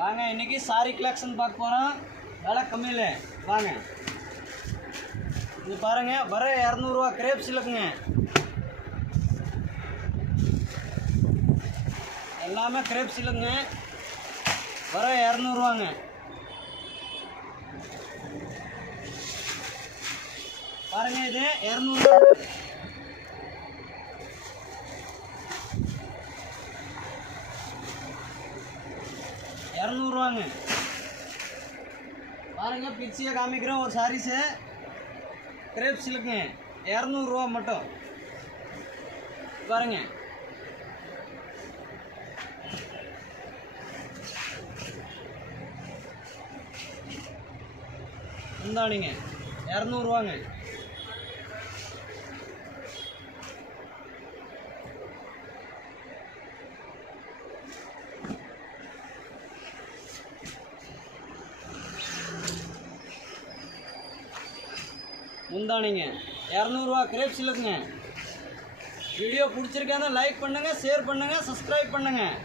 வாங்க இன்னைக்கு sorry collection பார்க்க போகிறோம். விலை கம்மியில் வாங்க. இது பாருங்க, வர 200 ரூபா கிரேப் சில்க்குங்க. எல்லாமே கிரேப் சில்க்குங்க. வர 200 ரூபாங்க. பாருங்க, இது 200 ரூபா. ரூபாங்க. பாருங்க, பிச்சியை காமிக்கிறோம். ஒரு சாரீஸு கிரேப் சில்க்குங்க, 200 ரூபா மட்டும். பாருங்க, முந்தானிங்க 200 ரூபாங்க. முந்தானிங்க 200 ரூபா கிரேப் சில்க்குங்க. வீடியோ பிடிச்சிருக்காங்க லைக் பண்ணுங்கள், ஷேர் பண்ணுங்கள், சப்ஸ்கிரைப் பண்ணுங்கள்.